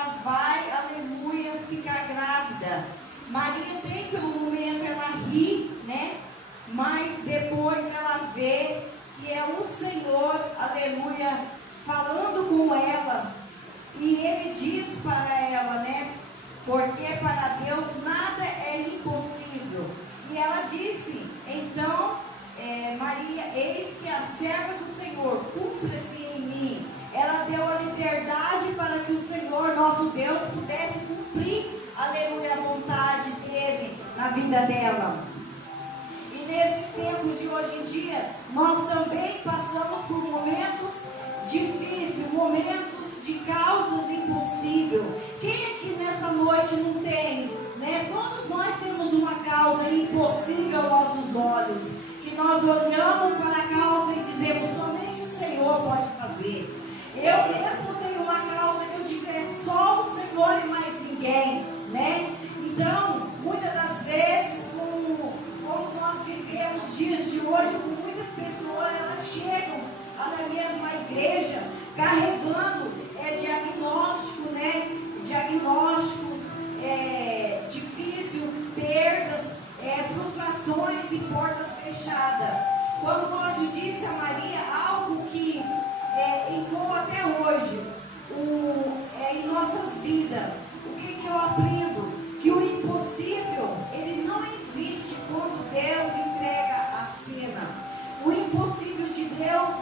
ela vai, aleluia, ficar grávida. Maria tem, pelo momento, ela ri, né? Mas depois ela vê que é o Senhor, aleluia, falando com ela. E ele diz para ela, né? Porque para Deus nada é impossível. E ela disse, então, Maria, eis que a serva do Senhor, cumpra-se em mim. Ela deu a liberdade para que o Senhor, nosso Deus, pudesse cumprir, aleluia, a vontade dele na vida dela. E nesses tempos de hoje em dia, nós também passamos por momentos difíceis, momentos de causas impossíveis. Quem aqui nessa noite não tem, né? Todos nós temos uma causa impossível aos nossos olhos, que nós olhamos para a causa e dizemos, somente o Senhor pode fazer. Eu mesmo tenho uma causa que eu digo, é só o Senhor e mais ninguém, né? Então, muitas das vezes, como nós vivemos dias de hoje, com muitas pessoas, elas chegam na mesma igreja, carregando diagnóstico, né? Diagnósticos difíceis, perdas, frustrações e portas fechadas. Quando o anjo disse a Maria algo que ecoa até hoje em nossas vidas, o que eu aprendo? Que o impossível, ele não existe quando Deus entrega a cena. O impossível de Deus,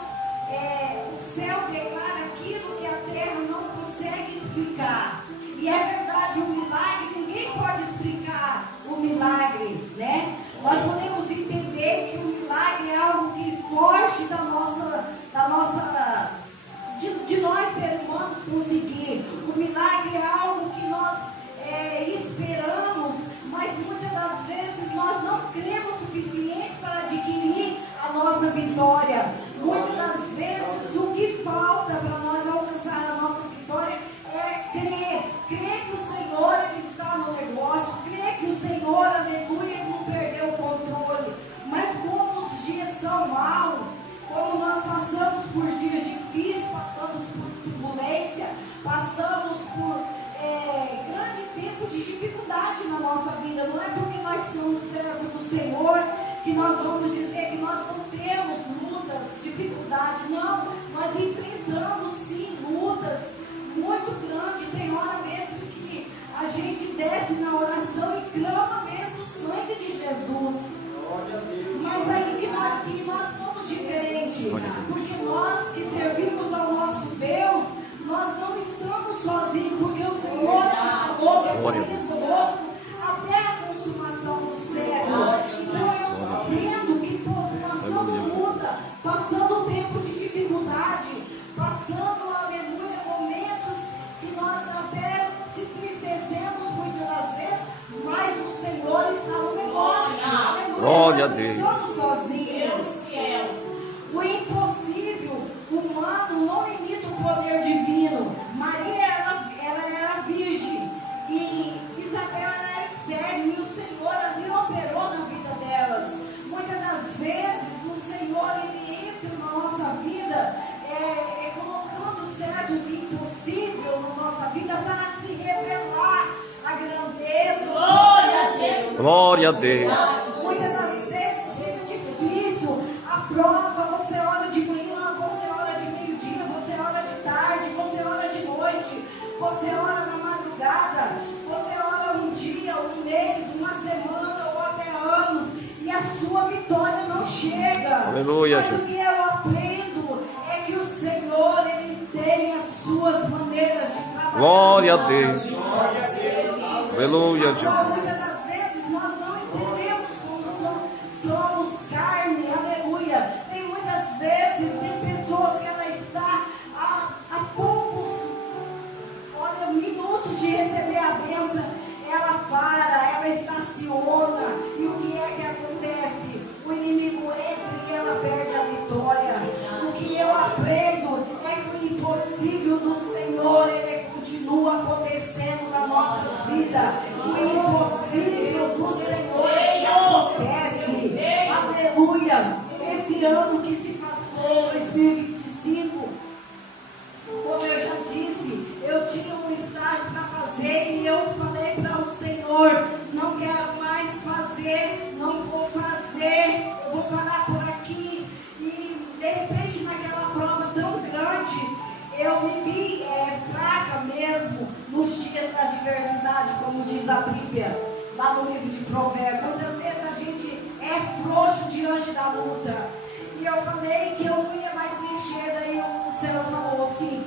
o céu declara aquilo que a terra não consegue explicar. E é verdade, um milagre, ninguém pode explicar o milagre, né? Nós podemos entender que o milagre é algo que foge de nós seres humanos conseguir. O milagre é algo que nós esperamos, mas muitas das vezes nós não cremos o suficiente para adquirir a nossa vitória. Muitas das vezes o que falta para nós alcançar a nossa vitória é crer que o Senhor ele está no negócio, crer que o Senhor, aleluia, ele não perdeu o controle. Mas como os dias são maus, como nós passamos por dias difíceis, passamos por turbulência, passamos por grandes tempos de dificuldade na nossa vida. Não é porque nós somos servos do Senhor que nós vamos dizer que nós não temos lutas, dificuldades. Não, nós enfrentamos sim lutas muito grandes. Tem hora mesmo que a gente desce na oração e clama mesmo o sangue de Jesus. Mas aí que nós somos diferentes, porque nós que servimos ao nosso Deus, nós não estamos sozinhos, porque o Senhor falou que estaria conosco até a consumação do século. Então eu aprendo que passando luta, passando tempos de dificuldade, passando, aleluia, momentos que nós até se entristecemos muitas das vezes, mas o Senhor está no negócio. Glória a Deus. Não estamos sozinhos. O impossível humano não imita o poder divino. Maria era virgem e Isabel era estéril, e o Senhor ali operou na vida delas. Muitas das vezes o Senhor ele entra na nossa vida colocando certos impossíveis na nossa vida para se revelar a grandeza. Glória a Deus. Glória a Deus. Muitas das vezes fica difícil a prova. Você ora de manhã, você ora de meio-dia, você ora de tarde, você ora de noite, você ora na madrugada, você ora um dia, um mês, uma semana ou até anos, e a sua vitória não chega. Aleluia, Mas o que eu aprendo é que o Senhor ele tem as suas maneiras de trabalhar. Glória a Deus. Aleluia, Só Jesus. muitas das vezes nós não entendemos como somos carne, aleluia. Tem muitas vezes, tem pessoas que ela está a poucos minutos de receber a bênção, ela para, ela estaciona, e o que é que acontece? O inimigo entra e ela perde a vitória. O que eu aprendo é que o impossível do Senhor, ele continua acontecendo na nossas vidas. O impossível do Senhor acontece. Aleluia. Esse ano que se passou, 2025, como eu já disse, eu tinha um estágio que é fraca mesmo nos dias da adversidade, como diz a Bíblia, lá no livro de Provérbios. Muitas vezes a gente é frouxo diante da luta. E eu falei que eu não ia mais mexer, daí o Celso falou assim,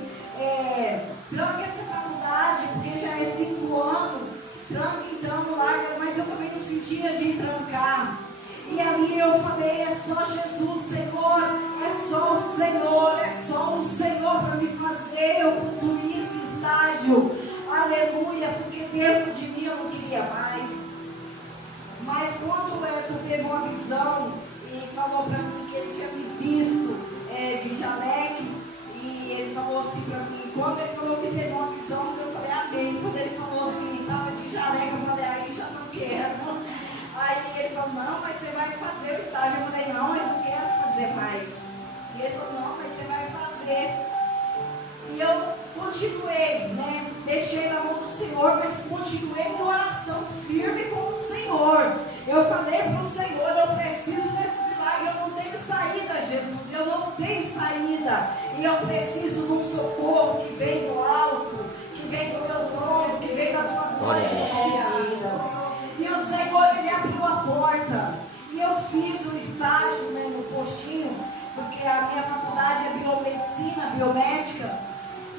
tranca essa faculdade, porque já é 5 anos, tranca então, larga, mas eu também não sentia de trancar. E ali eu falei, é só Jesus, Senhor, é só o Senhor, para me fazer eu concluir esse estágio, aleluia, porque dentro de mim eu não queria mais. Mas quando tu teve uma visão e falou para mim que ele tinha me visto de jaleque, e ele falou assim para mim, quando ele falou que teve uma visão, eu falei amém. Quando ele falou assim, estava de jaleque, eu falei, aí já não quero. Aí ele falou, não, mas você vai fazer o estágio. Eu falei, não, eu não quero fazer mais. E ele falou, não, mas você vai fazer. E eu continuei, né? Deixei na mão do Senhor, mas continuei em oração firme com o Senhor. Eu falei para o Senhor, eu preciso desse milagre, eu não tenho saída, Jesus, eu não tenho saída. E eu preciso de um socorro que vem do alto, que vem do teu trono, que vem da tua glória sobre minha vida. E o Senhor, Ele abriu a porta. E eu fiz o estágio, né, no postinho, porque a minha faculdade é biomedicina, biomédica.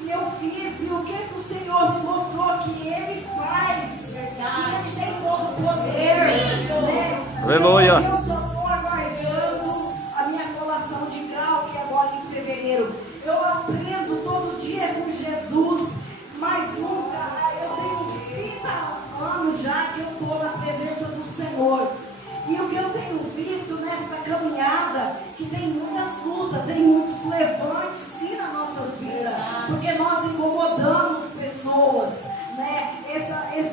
E eu fiz, e o que o Senhor me mostrou que Ele faz, que Ele tem todo o poder, né? Aleluia. Eu só estou aguardando a minha colação de grau, que é agora em fevereiro. Eu aprendo todo dia com Jesus, mas nunca, eu tenho uns 30 anos já que eu estou na presença do Senhor. E o que eu tenho visto nesta caminhada, que tem muitas lutas, tem muitos levantes sim nas nossas vidas, porque nós incomodamos